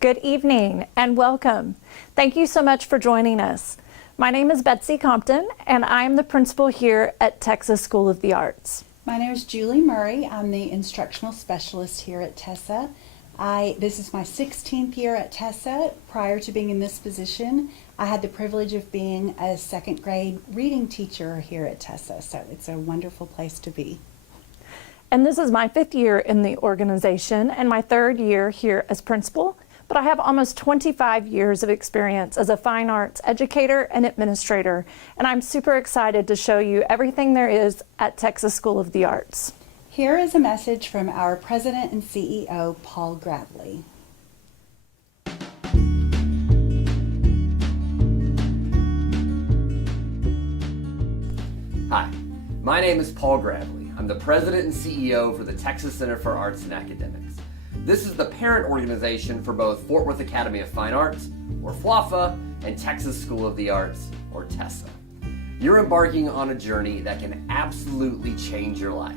Good evening and welcome. Thank you so much for joining us. My name is Betsy Compton and I'm the principal here at TeSA School of the Arts. My name is Julie Murray. I'm the instructional specialist here at TeSA. This is my 16th year at TeSA. Prior to being in this position, I had the privilege of being a second grade reading teacher here at TeSA, so it's a wonderful place to be. And this is my 5th year in the organization and my 3rd year here as principal, but I have almost 25 years of experience as a fine arts educator and administrator, and I'm super excited to show you everything there is at TeSA School of the Arts. Here is a message from our President and CEO, Paul Gravely. Hi, my name is Paul Gravely. I'm the President and CEO for the Texas Center for Arts and Academics. This is the parent organization for both Fort Worth Academy of Fine Arts, or FWAFA, and Texas School of the Arts, or TeSA. You're embarking on a journey that can absolutely change your life.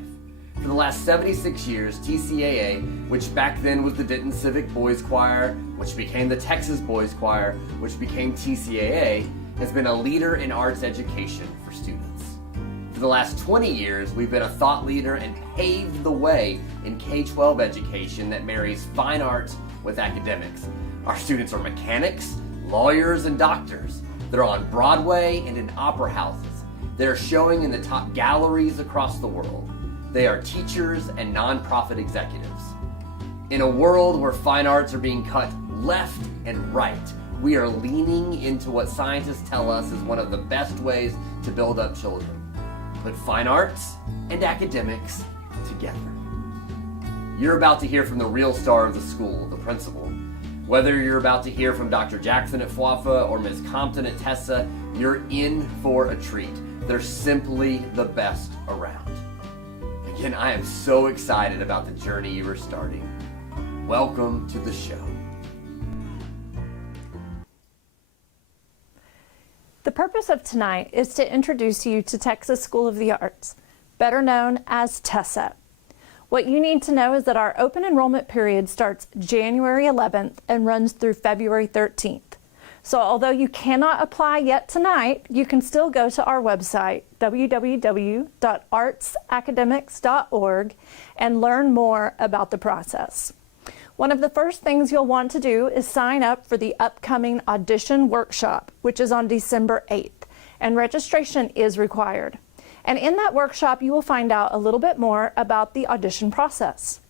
For the last 76 years, TCAA, which back then was the Denton Civic Boys Choir, which became the Texas Boys Choir, which became TCAA, has been a leader in arts education for students. For the last 20 years, we've been a thought leader and paved the way in K-12 education that marries fine arts with academics. Our students are mechanics, lawyers, and doctors. They're on Broadway and in opera houses. They're showing in the top galleries across the world. They are teachers and nonprofit executives. In a world where fine arts are being cut left and right, we are leaning into what scientists tell us is one of the best ways to build up children. Put fine arts and academics together. You're about to hear from the real star of the school, the principal. Whether you're about to hear from Dr. Jackson at FWAFA or Ms. Compton at TeSA, you're in for a treat. They're simply the best around. Again, I am so excited about the journey you are starting. Welcome to the show. The purpose of tonight is to introduce you to TeSA School of the Arts, better known as TeSA. What you need to know is that our open enrollment period starts January 11th and runs through February 13th. So although you cannot apply yet tonight, you can still go to our website, www.artsacademics.org, and learn more about the process. One of the first things you'll want to do is sign up for the upcoming Audition Workshop, which is on December 8th, and registration is required. And in that workshop, you will find out a little bit more about the audition process.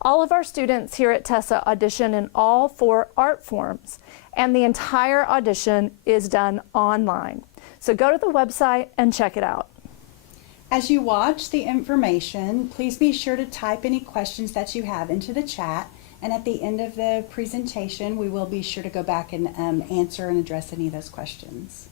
All of our students here at TeSA audition in all 4 art forms, and the entire audition is done online. So go to the website and check it out. As you watch the information, please be sure to type any questions that you have into the chat, and at the end of the presentation, we will be sure to go back and answer and address any of those questions.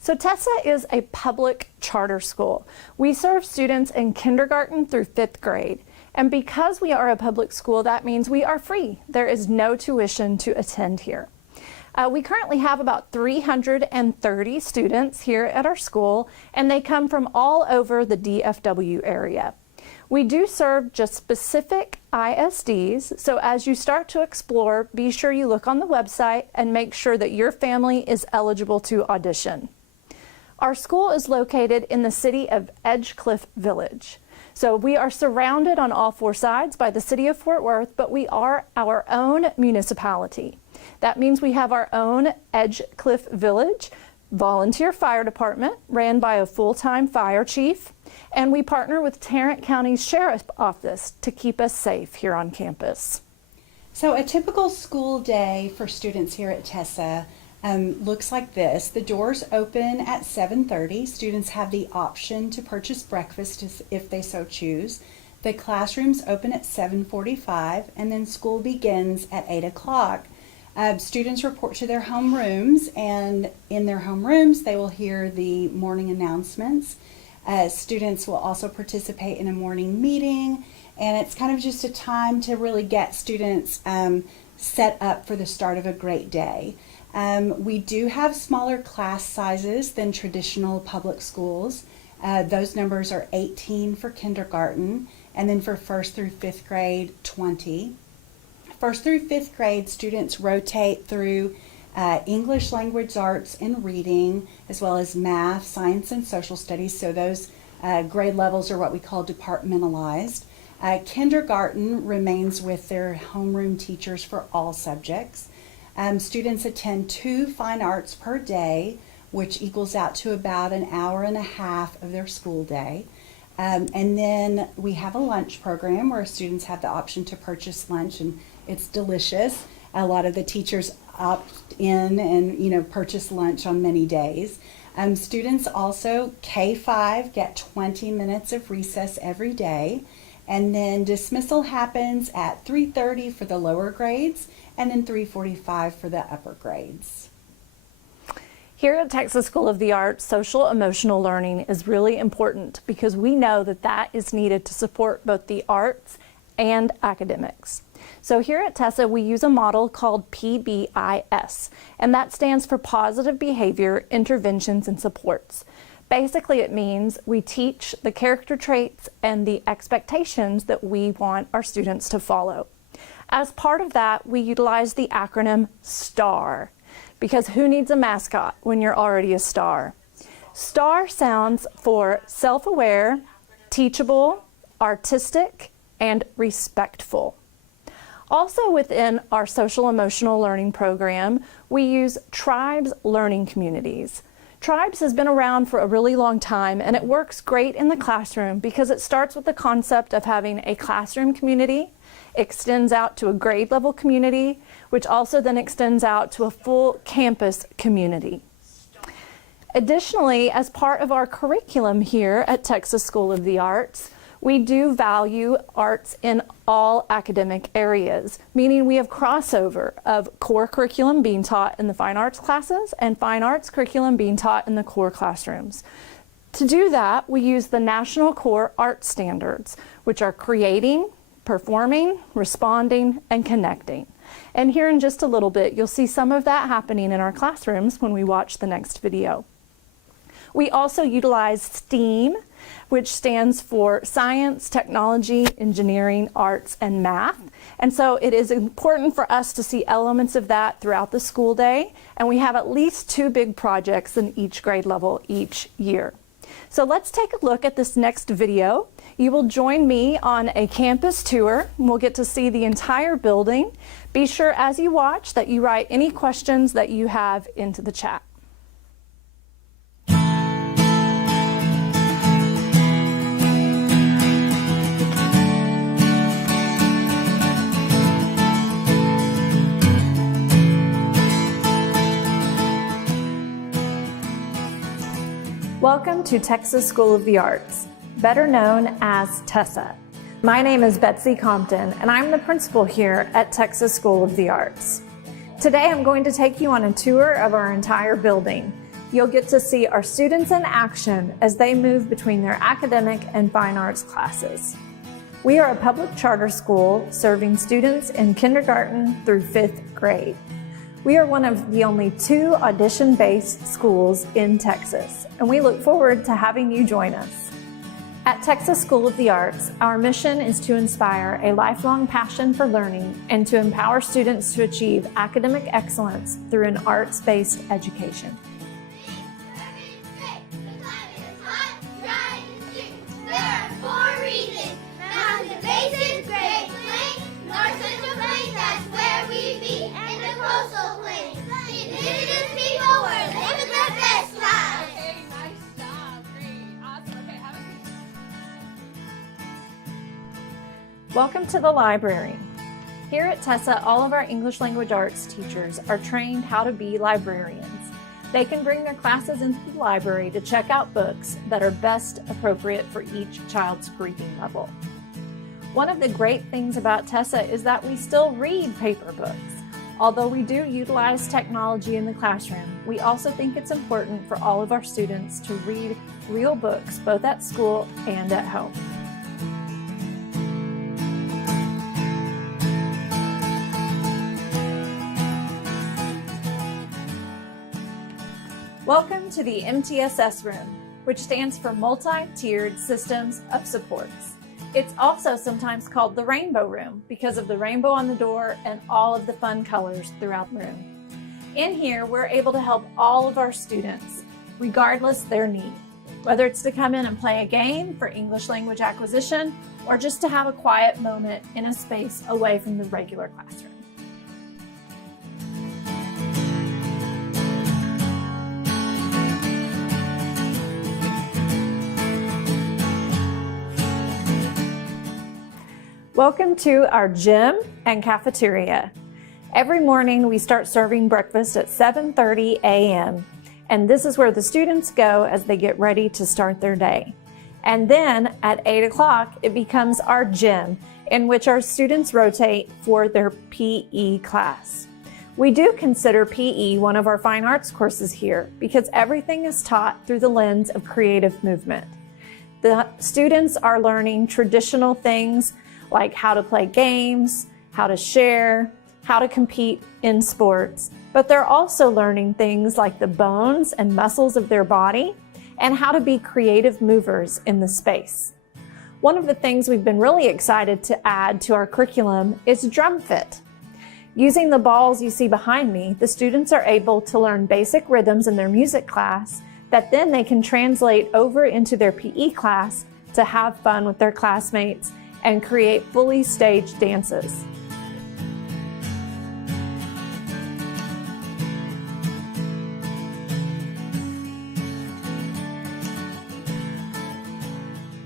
So TeSA is a public charter school. We serve students in kindergarten through 5th grade. And because we are a public school, that means we are free. There is no tuition to attend here. We currently have about 330 students here at our school, and they come from all over the DFW area. We do serve just specific ISDs, so as you start to explore, be sure you look on the website and make sure that your family is eligible to audition. Our school is located in the city of Edgecliff Village. So we are surrounded on all 4 sides by the city of Fort Worth, but we are our own municipality. That means we have our own Edgecliff Village volunteer fire department ran by a full-time fire chief, and we partner with Tarrant County's Sheriff's Office to keep us safe here on campus. So a typical school day for students here at TeSA looks like this. The doors open at 7:30. Students have the option to purchase breakfast if they so choose. The classrooms open at 7:45, and then school begins at 8 o'clock. Students report to their homerooms, and in their homerooms they will hear the morning announcements. Students will also participate in a morning meeting, and it's kind of just a time to really get students set up for the start of a great day. We do have smaller class sizes than traditional public schools. Those numbers are 18 for kindergarten and then for 1st through 5th grade, 20. 1st through 5th grade, students rotate through English, language arts, and reading, as well as math, science, and social studies. So those grade levels are what we call departmentalized. Kindergarten remains with their homeroom teachers for all subjects. Students attend 2 fine arts per day, which equals out to about an hour and a half of their school day. And then we have a lunch program where students have the option to purchase lunch, and it's delicious. A lot of the teachers opt in and purchase lunch on many days. Students also, K-5, get 20 minutes of recess every day. And then dismissal happens at 3:30 for the lower grades and then 3:45 for the upper grades. Here at Texas School of the Arts, social emotional learning is really important because we know that that is needed to support both the arts and academics. So here at TeSA, we use a model called PBIS, and that stands for Positive Behavior, Interventions, and Supports. Basically, it means we teach the character traits and the expectations that we want our students to follow. As part of that, we utilize the acronym STAR, because who needs a mascot when you're already a star? STAR sounds for self-aware, teachable, artistic, and respectful. Also within our social emotional learning program, we use Tribes learning communities. Tribes has been around for a really long time, and it works great in the classroom because it starts with the concept of having a classroom community, extends out to a grade level community, which also then extends out to a full campus community. Additionally, as part of our curriculum here at Texas School of the Arts, we do value arts in all academic areas, meaning we have crossover of core curriculum being taught in the fine arts classes and fine arts curriculum being taught in the core classrooms. To do that, we use the National Core Art Standards, which are creating, performing, responding, and connecting. And here in just a little bit, you'll see some of that happening in our classrooms when we watch the next video. We also utilize STEAM, which stands for Science, Technology, Engineering, Arts, and Math. And so it is important for us to see elements of that throughout the school day, and we have at least 2 big projects in each grade level each year. So let's take a look at this next video. You will join me on a campus tour, and we'll get to see the entire building. Be sure as you watch that you write any questions that you have into the chat. Welcome to Texas School of the Arts, better known as TeSA. My name is Betsy Compton, and I'm the principal here at Texas School of the Arts. Today I'm going to take you on a tour of our entire building. You'll get to see our students in action as they move between their academic and fine arts classes. We are a public charter school serving students in kindergarten through 5th grade. We are one of the only 2 audition-based schools in Texas, and we look forward to having you join us. At Texas School of the Arts, our mission is to inspire a lifelong passion for learning and to empower students to achieve academic excellence through an arts-based education. Welcome to the library. Here at TeSA, all of our English language arts teachers are trained how to be librarians. They can bring their classes into the library to check out books that are best appropriate for each child's reading level. One of the great things about TeSA is that we still read paper books. Although we do utilize technology in the classroom, we also think it's important for all of our students to read real books, both at school and at home. Welcome to the MTSS room, which stands for Multi-Tiered Systems of Supports. It's also sometimes called the Rainbow Room because of the rainbow on the door and all of the fun colors throughout the room. In here, we're able to help all of our students, regardless their need, whether it's to come in and play a game for English language acquisition or just to have a quiet moment in a space away from the regular classroom. Welcome to our gym and cafeteria. Every morning we start serving breakfast at 7:30 a.m. and this is where the students go as they get ready to start their day. And then at 8 o'clock it becomes our gym in which our students rotate for their PE class. We do consider PE one of our fine arts courses here because everything is taught through the lens of creative movement. The students are learning traditional things like how to play games, how to share, how to compete in sports, but they're also learning things like the bones and muscles of their body and how to be creative movers in the space. One of the things we've been really excited to add to our curriculum is drum fit. Using the balls you see behind me, the students are able to learn basic rhythms in their music class that then they can translate over into their PE class to have fun with their classmates and create fully staged dances.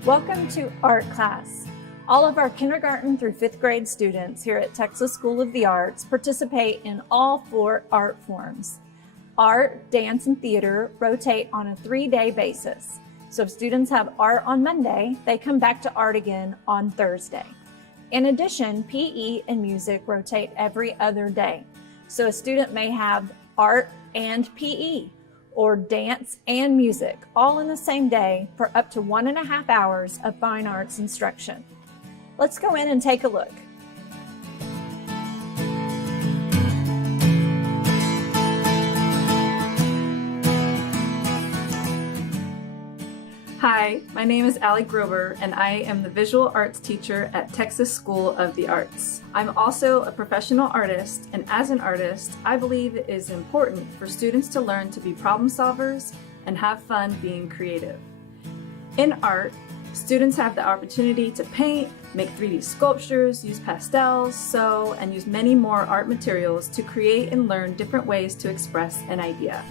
Welcome to art class. All of our kindergarten through 5th grade students here at Texas School of the Arts participate in all 4 art forms. Art, dance, and theater rotate on a 3-day basis. So if students have art on Monday, they come back to art again on Thursday. In addition, PE and music rotate every other day. So a student may have art and PE, or dance and music, all in the same day for up to 1.5 hours of fine arts instruction. Let's go in and take a look. Hi, my name is Allie Grover and I am the visual arts teacher at Texas School of the Arts. I'm also a professional artist, and as an artist, I believe it is important for students to learn to be problem solvers and have fun being creative. In art, students have the opportunity to paint, make 3D sculptures, use pastels, sew, and use many more art materials to create and learn different ways to express an idea.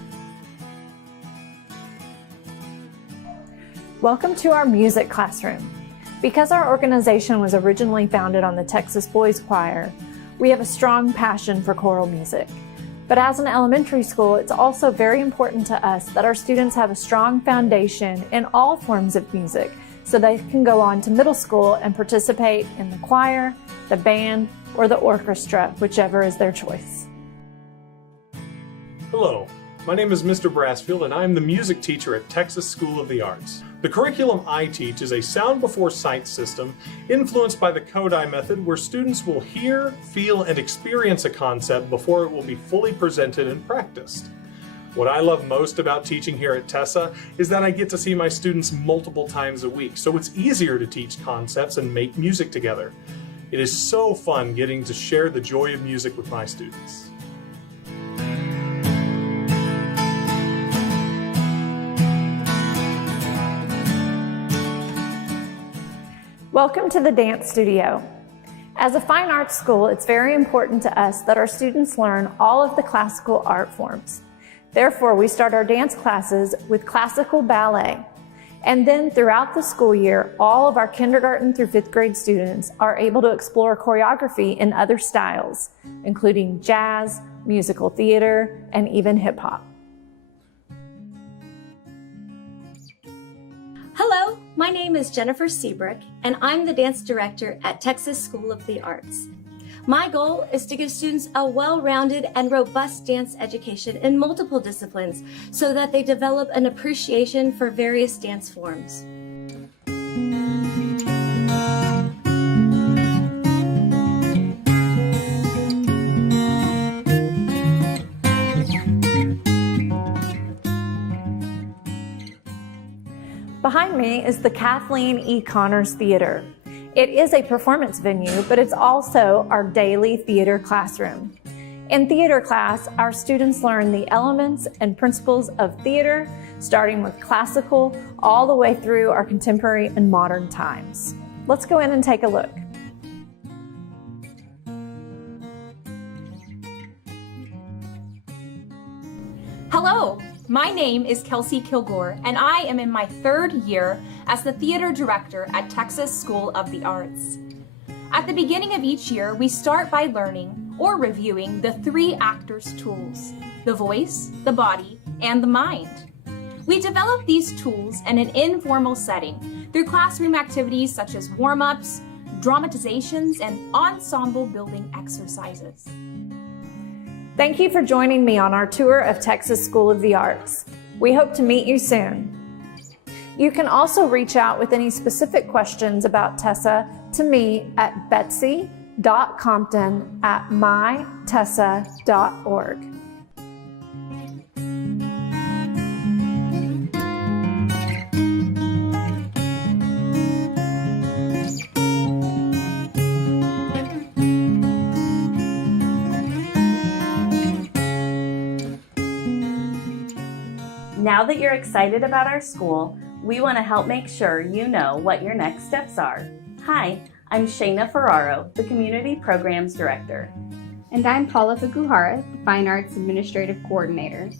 Welcome to our music classroom. Because our organization was originally founded on the Texas Boys Choir, we have a strong passion for choral music. But as an elementary school, it's also very important to us that our students have a strong foundation in all forms of music so they can go on to middle school and participate in the choir, the band, or the orchestra, whichever is their choice. Hello, my name is Mr. Brassfield and I am the music teacher at Texas School of the Arts. The curriculum I teach is a sound before sight system influenced by the Kodai method, where students will hear, feel, and experience a concept before it will be fully presented and practiced. What I love most about teaching here at TeSA is that I get to see my students multiple times a week, so it's easier to teach concepts and make music together. It is so fun getting to share the joy of music with my students. Welcome to the dance studio. As a fine arts school, it's very important to us that our students learn all of the classical art forms. Therefore, we start our dance classes with classical ballet. And then throughout the school year, all of our kindergarten through 5th grade students are able to explore choreography in other styles, including jazz, musical theater, and even hip hop. Hello, my name is Jennifer Seabrick, and I'm the dance director at Texas School of the Arts. My goal is to give students a well-rounded and robust dance education in multiple disciplines so that they develop an appreciation for various dance forms. Behind me is the Kathleen E. Connors Theater. It is a performance venue, but it's also our daily theater classroom. In theater class, our students learn the elements and principles of theater, starting with classical all the way through our contemporary and modern times. Let's go in and take a look. Hello, my name is Kelsey Kilgore, and I am in my 3rd year as the theater director at Texas School of the Arts. At the beginning of each year, we start by learning or reviewing the 3 actors' tools: the voice, the body, and the mind. We develop these tools in an informal setting through classroom activities such as warm-ups, dramatizations, and ensemble building exercises. Thank you for joining me on our tour of Texas School of the Arts. We hope to meet you soon. You can also reach out with any specific questions about TeSA to me at betsy.compton@mytesa.org. Now that you're excited about our school, we want to help make sure you know what your next steps are. Hi, I'm Shayna Ferraro, the Community Programs Director. And I'm Paula Fukuhara, the Fine Arts Administrative Coordinator.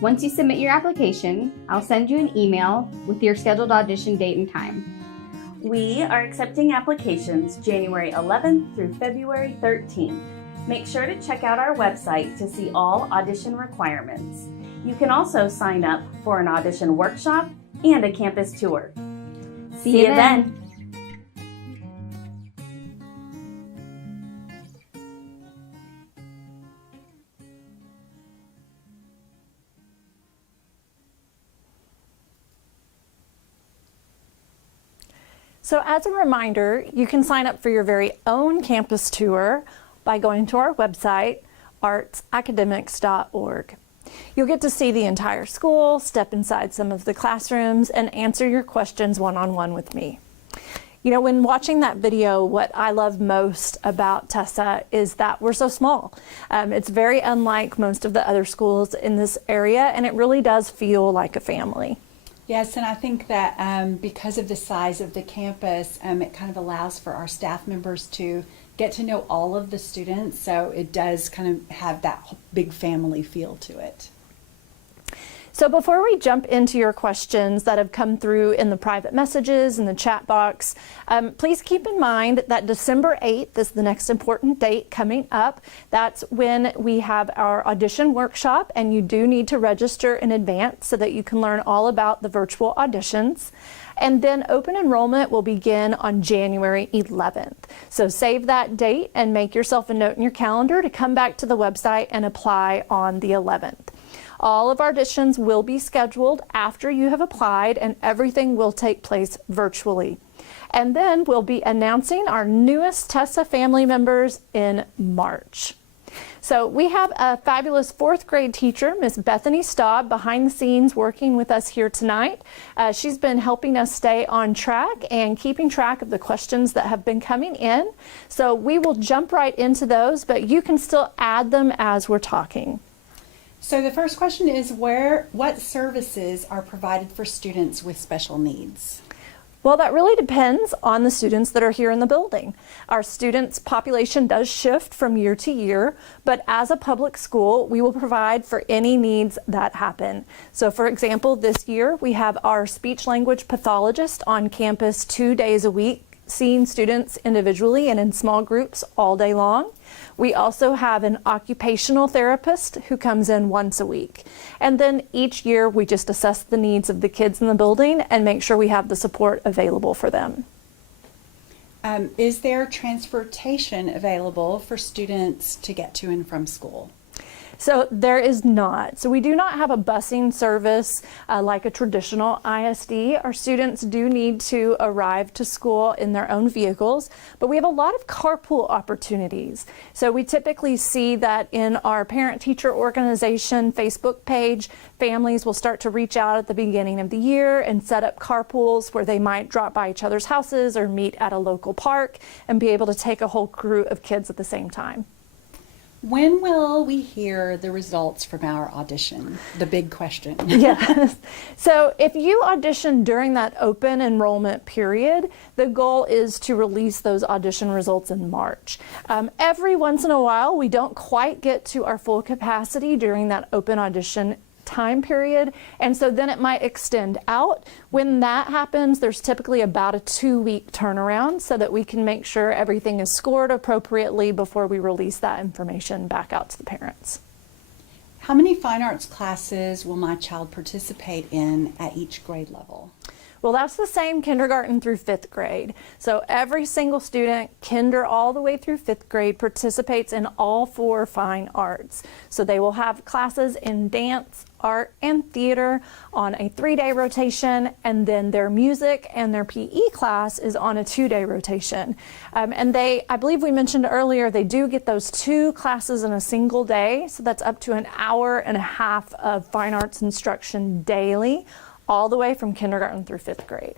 Once you submit your application, I'll send you an email with your scheduled audition date and time. We are accepting applications January 11th through February 13th. Make sure to check out our website to see all audition requirements. You can also sign up for an audition workshop and a campus tour. See you then. So as a reminder, you can sign up for your very own campus tour by going to our website, artsacademics.org. You'll get to see the entire school, step inside some of the classrooms, and answer your questions one-on-one with me. You know, when watching that video, what I love most about TeSA is that we're so small. It's very unlike most of the other schools in this area, and it really does feel like a family. Yes, and I think that because of the size of the campus, it kind of allows for our staff members to get to know all of the students, so it does kind of have that big family feel to it. So before we jump into your questions that have come through in the private messages and the chat box, please keep in mind that December 8th is the next important date coming up. That's when we have our audition workshop, and you do need to register in advance so that you can learn all about the virtual auditions. And then open enrollment will begin on January 11th. So save that date and make yourself a note in your calendar to come back to the website and apply on the 11th. All of our auditions will be scheduled after you have applied, and everything will take place virtually. And then we'll be announcing our newest TeSA family members in March. So we have a fabulous 4th grade teacher, Miss Bethany Staub, behind the scenes working with us here tonight. She's been helping us stay on track and keeping track of the questions that have been coming in. So we will jump right into those, but you can still add them as we're talking. So the first question is what services are provided for students with special needs? Well, that really depends on the students that are here in the building. Our students' population does shift from year to year, but as a public school, we will provide for any needs that happen. So for example, this year we have our speech language pathologist on campus 2 days a week, seeing students individually and in small groups all day long. We also have an occupational therapist who comes in once a week. And then each year we just assess the needs of the kids in the building and make sure we have the support available for them. Is there transportation available for students to get to and from school? So there is not. So we do not have a busing service like a traditional ISD. Our students do need to arrive to school in their own vehicles, but we have a lot of carpool opportunities. So we typically see that in our parent-teacher organization Facebook page, families will start to reach out at the beginning of the year and set up carpools where they might drop by each other's houses or meet at a local park and be able to take a whole crew of kids at the same time. When will we hear the results from our audition? The big question. Yes. So if you audition during that open enrollment period, the goal is to release those audition results in March. Every once in a while, we don't quite get to our full capacity during that open audition time period, and so then it might extend out. When that happens, there's typically about a 2-week turnaround so that we can make sure everything is scored appropriately before we release that information back out to the parents. How many fine arts classes will my child participate in at each grade level? Well, that's the same kindergarten through 5th grade. So every single student, kinder all the way through 5th grade, participates in all 4 fine arts. So they will have classes in dance, art, and theater on a 3-day rotation, and then their music and their PE class is on a 2-day rotation. And I believe we mentioned earlier, they do get those 2 classes in a single day. So that's up to an hour and a half of fine arts instruction daily, all the way from kindergarten through 5th grade.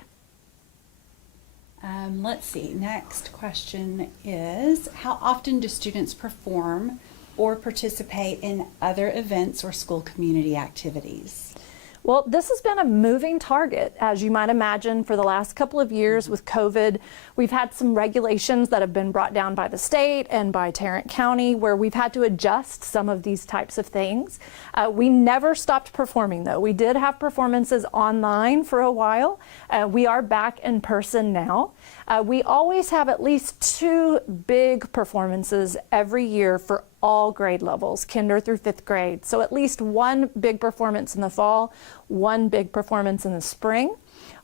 Let's see, next question is, how often do students perform or participate in other events or school community activities? Well, this has been a moving target, as you might imagine, for the last couple of years with COVID. We've had some regulations that have been brought down by the state and by Tarrant County where we've had to adjust some of these types of things. We never stopped performing, though. We did have performances online for a while. We are back in person now. We always have at least 2 big performances every year for all grade levels, kinder through 5th grade. So at least 1 big performance in the fall, 1 big performance in the spring.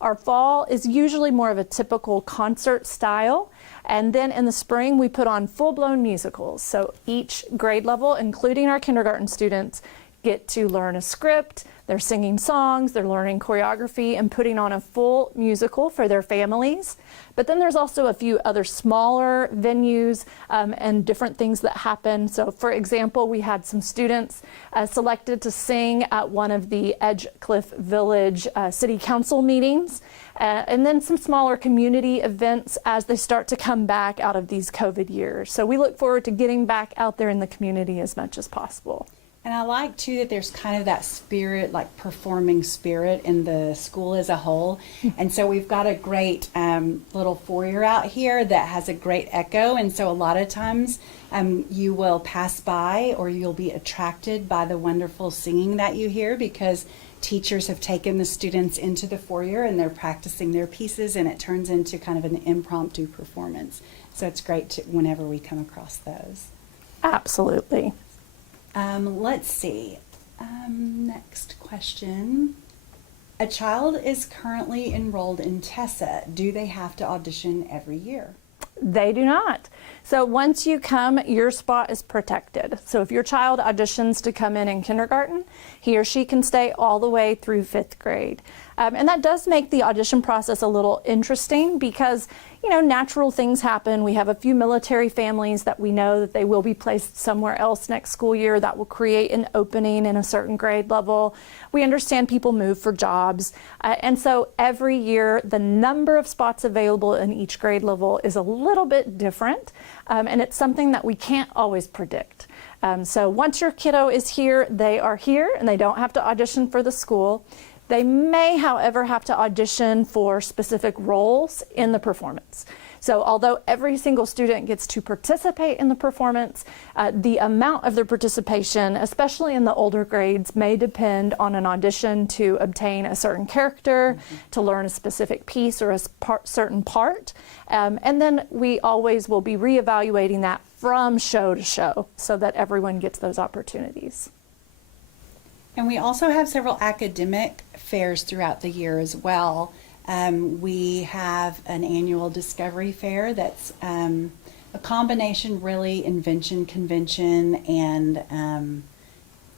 Our fall is usually more of a typical concert style. And then in the spring, we put on full-blown musicals. So each grade level, including our kindergarten students, get to learn a script, they're singing songs, they're learning choreography and putting on a full musical for their families. But then there's also a few other smaller venues and different things that happen. So for example, we had some students selected to sing at one of the Edgecliff Village City Council meetings, and then some smaller community events as they start to come back out of these COVID years. So we look forward to getting back out there in the community as much as possible. And I like too that there's kind of that spirit, like performing spirit in the school as a whole. And so we've got a great little foyer out here that has a great echo. And so a lot of times you will pass by or you'll be attracted by the wonderful singing that you hear because teachers have taken the students into the foyer and they're practicing their pieces and it turns into kind of an impromptu performance. So it's great whenever we come across those. Absolutely. Let's see. Next question. A child is currently enrolled in TeSA. Do they have to audition every year? They do not. So once you come, your spot is protected. So if your child auditions to come in kindergarten, he or she can stay all the way through 5th grade. And that does make the audition process a little interesting because, you know, natural things happen. We have a few military families that we know that they will be placed somewhere else next school year that will create an opening in a certain grade level. We understand people move for jobs. And so every year, the number of spots available in each grade level is a little bit different. And it's something that we can't always predict. So once your kiddo is here, they are here and they don't have to audition for the school. They may, however, have to audition for specific roles in the performance. So although every single student gets to participate in the performance, the amount of their participation, especially in the older grades, may depend on an audition to obtain a certain character, to learn a specific piece or a certain part. And then we always will be reevaluating that from show to show so that everyone gets those opportunities. And we also have several academic fairs throughout the year as well. We have an annual discovery fair that's a combination really invention convention and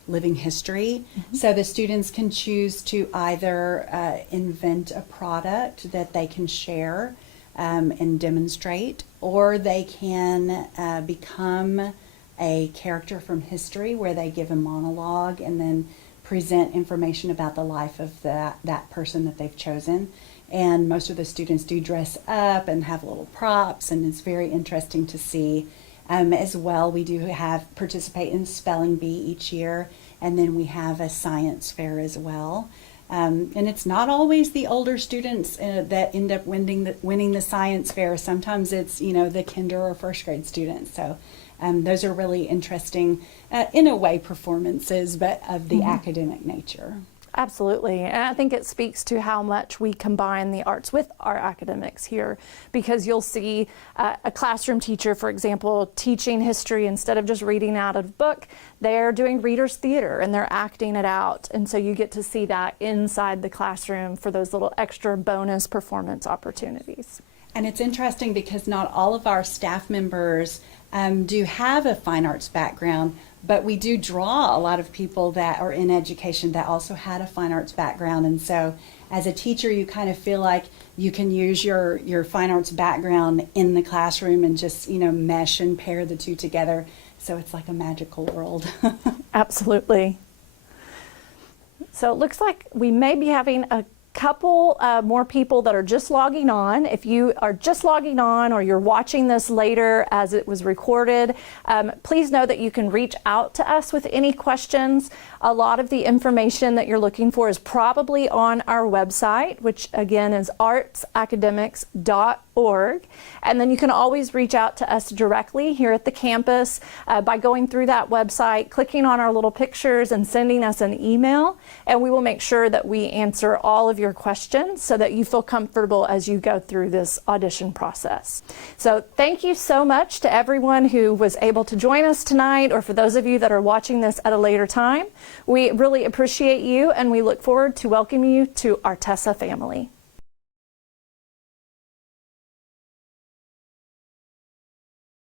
living history. So the students can choose to either invent a product that they can share and demonstrate, or they can become a character from history where they give a monologue and then present information about the life of that person that they've chosen. And most of the students do dress up and have little props, and it's very interesting to see. As well, we do participate in spelling bee each year, and then we have a science fair as well. And it's not always the older students that end up winning the science fair. Sometimes it's, the kinder or first grade students. So those are really interesting, in a way, performances, but of the academic nature. Absolutely, and I think it speaks to how much we combine the arts with our academics here, because you'll see a classroom teacher, for example, teaching history instead of just reading out of a book. They're doing readers theater and they're acting it out, and so you get to see that inside the classroom for those little extra bonus performance opportunities. And it's interesting because not all of our staff members do have a fine arts background, but we do draw a lot of people that are in education that also had a fine arts background. And so as a teacher, you kind of feel like you can use your fine arts background in the classroom and just, mesh and pair the two together. So it's like a magical world. Absolutely. So it looks like we may be having a couple more people that are just logging on. If you are just logging on or you're watching this later as it was recorded, please know that you can reach out to us with any questions. A lot of the information that you're looking for is probably on our website, which again is artsacademics.org. And then you can always reach out to us directly here at the campus by going through that website, clicking on our little pictures and sending us an email. And we will make sure that we answer all of your questions so that you feel comfortable as you go through this audition process. So thank you so much to everyone who was able to join us tonight, or for those of you that are watching this at a later time. We really appreciate you, and we look forward to welcoming you to our TeSA family.